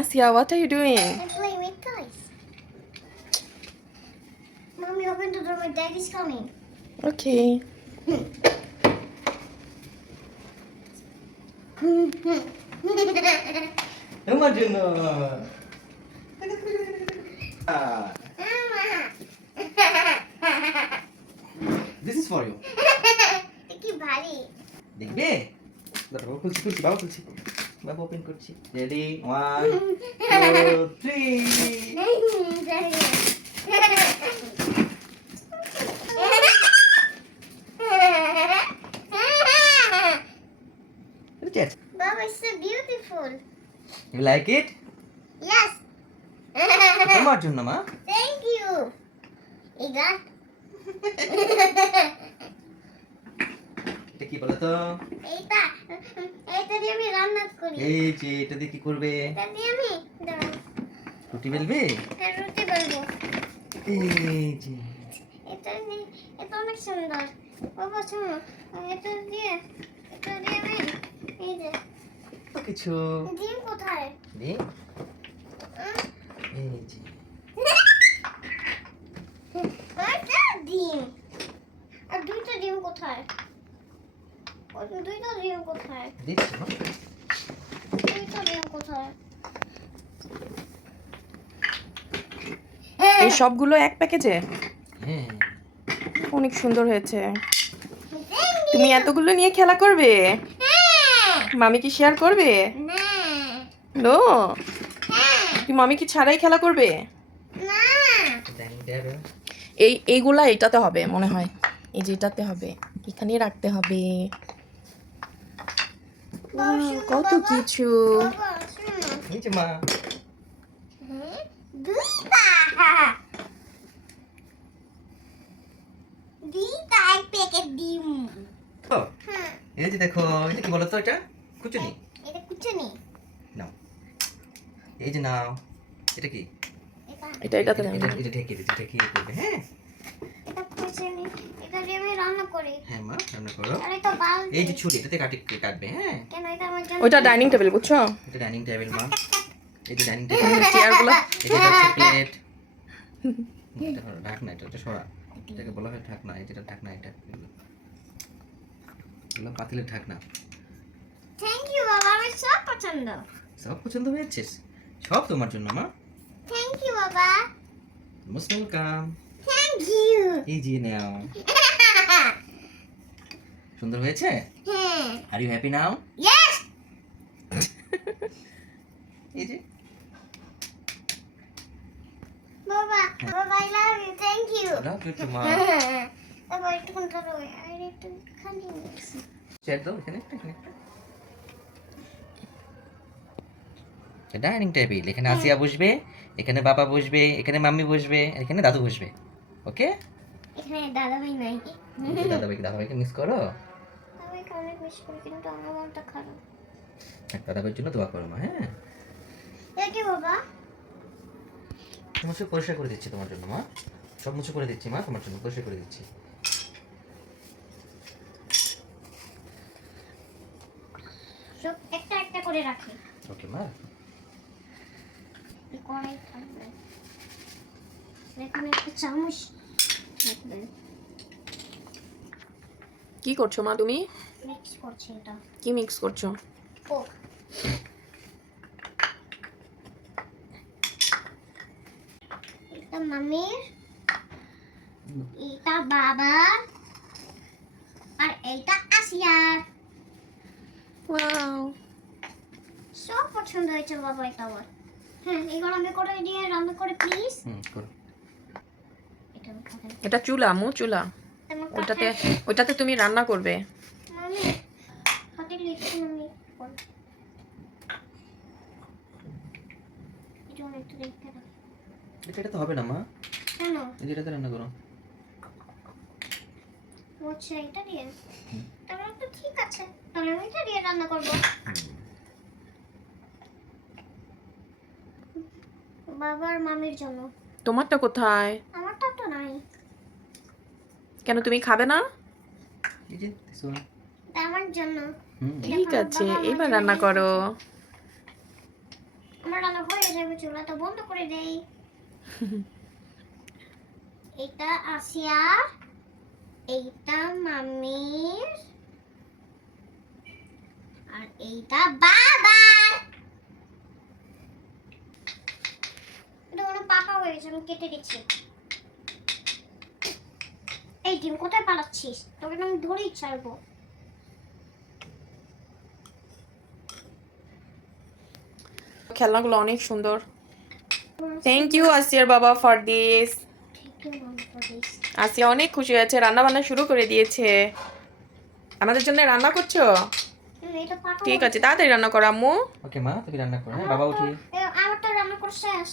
Asya, what are you doing? I'm playing with toys. Mommy, open the door. My dad is coming. Okay. তোমার জন্য this is for you কি ভারী। দেখবে বাবা খুলছি বাবা খুলছি বাবা ওপেন করছি ready 1 2 3 Look at Baba, it's so beautiful. you like it Yes. তোমার জন্য মা Thank you. Iga. এটা কি বলো তো এটা দিয়ে আমি রান্না করি। এই যে এটা দিয়ে কি করবে এটা দিয়ে আমি দাঁড়াও। রুটি বেলবে হ্যাঁ, রুটি বেলবো। এই যে এটা অনেক সুন্দর। বাবা শোনো, এটা দিয়ে আমি এই যে তো কিছু ডিম কোথায়? এই যে এটা ডিম। আর দুইটা ডিম কোথায়? দুইটা ডিম কোথায়? দিচ্ছি মা দুইটা ডিম কোথায়? এই সবগুলো এক প্যাকেজে? হ্যাঁ অনেক সুন্দর হয়েছে। তুমি এতগুলো নিয়ে খেলা করবে? মামি কি শেয়ার করবে? নো। তুমি মামি কি ছাড়াই খেলা করবে? এইগুলা এটাতে হবে মনে হয়। এই যে এটাতে হবে, এখানে রাখতে হবে। কত কিছু। এই যে মা দুইটা এক প্যাকেট ডিম। তো এই যে দেখো এটা কি বলো তো এটা কুচুনি এটা কুচুনি। নাও এই যে নাও এটা কি এটাতে এটা ঢেকে করবে হ্যাঁ এটা কুচুনি। এটা দিয়ে আমি রান্না করি। হ্যাঁ মা রান্না করো আর এটা বালতি। এই যে ছুরি এটাতে কাটবে হ্যাঁ কেন এটা আমার জন্য? ওইটা ডাইনিং টেবিল, বুঝছো? এটা ডাইনিং টেবিল মা এই যে ডাইনিং টেবিল চেয়ারগুলো। এই যে হচ্ছে প্লেট এটা হলো ঢাকনা এটা সরা এটাকে বলা হয় ঢাকনা এই যেটা ঢাকনা এটা এগুলো পাতিলের ঢাকনা থ্যাংক ইউ বাবা, আমার সব পছন্দ। সব পছন্দ হয়েছে সব তোমার জন্য মা থ্যাংক ইউ বাবা। Most welcome thank you. এই যে নাও সুন্দর হয়েছে হ্যাঁ। Are you happy now yes. এই যে বাবা বাবা, I love you. Thank you. Love you too মা বাবা একটু ধরো, আর একটু খালি নিয়েছি। চেয়ার দাও এখানে একটা ডাইনিং টেবিল এখানে আসিয়া বসবে এখানে বাবা বসবে এখানে মাম্মি বসবে এখানে দাদু বসবে ওকে এখানে দাদা ভাই নাই। দাদাভাইকে মিস করো দাদাভাইকে অনেক মিস করি, কিন্তু আমার মনটা খারাপ। দাদাভাইয়ের জন্য দোয়া করো মা হ্যাঁ এটা কি বাবা? মুছে পরিষ্কার করে দিচ্ছি তোমার জন্য মা সব মুছে করে দিচ্ছি মা তোমার জন্য পরিষ্কার করে দিচ্ছি সব একটা একটা করে রাখি। ওকে মা এই কড়াই থাকবে, এখানে একটা চামচ থাকবে। কি করছো মা তুমি? মিক্স করছি এটা। কি মিক্স করছো? ও এটা মামির, এটা বাবা, আর এইটা আসিয়ার। ওয়াও, সব পছন্দ হয়েছে বাবা এটা আমার। হ্যাঁ, এগুলো আমি করে দিয়ে রান্না করে প্লিজ। করো এটা আমি খাই। এটা চুলা, চুলা। ওইটাতে তুমি রান্না করবে। মামি হাতে লিখছি আমি কোন এটা একটু দেখতে দাও। এটা তো হবে না মা কেন? এটাতে রান্না করো আচ্ছা, এটা দিয়ে তাহলে তো ঠিক আছে, তাহলে আমি এটা দিয়ে রান্না করবো। বাবার মামির জন্য। তোমারটা কোথায়? আমারটা তো নাই। কেন তুমি খাবে না? এই যে this one এটা আমার জন্য। ঠিক আছে, এবার রান্না করো। আমার রান্না হয়ে যাবে, চুলাটা বন্ধ করে দেই। এটা আসিয়ার, এইটা মাম্মির, আর এইটা বাবার। এটা কোনো পাকা হয়ে গেছে, আমি কেটে দিচ্ছি। এই ডিম কোথায় পালাচ্ছিস? তোকে তো আমি ধরেই ছাড়বো। খেলনাগুলো অনেক সুন্দর। থ্যাংক ইউ আসিয়ার বাবা ফর দিস। আসিয়া অনেক খুশি হয়েছে, রান্না বান্না শুরু করে দিয়েছে। আমাদের জন্য রান্না করছো? এটা পাকা ঠিক আছে, তাড়াতাড়ি রান্না করো আম্মু। ওকে মা, তুমি রান্না করো, হ্যাঁ বাবা উঠি। আমার তো রান্না করে শেষ।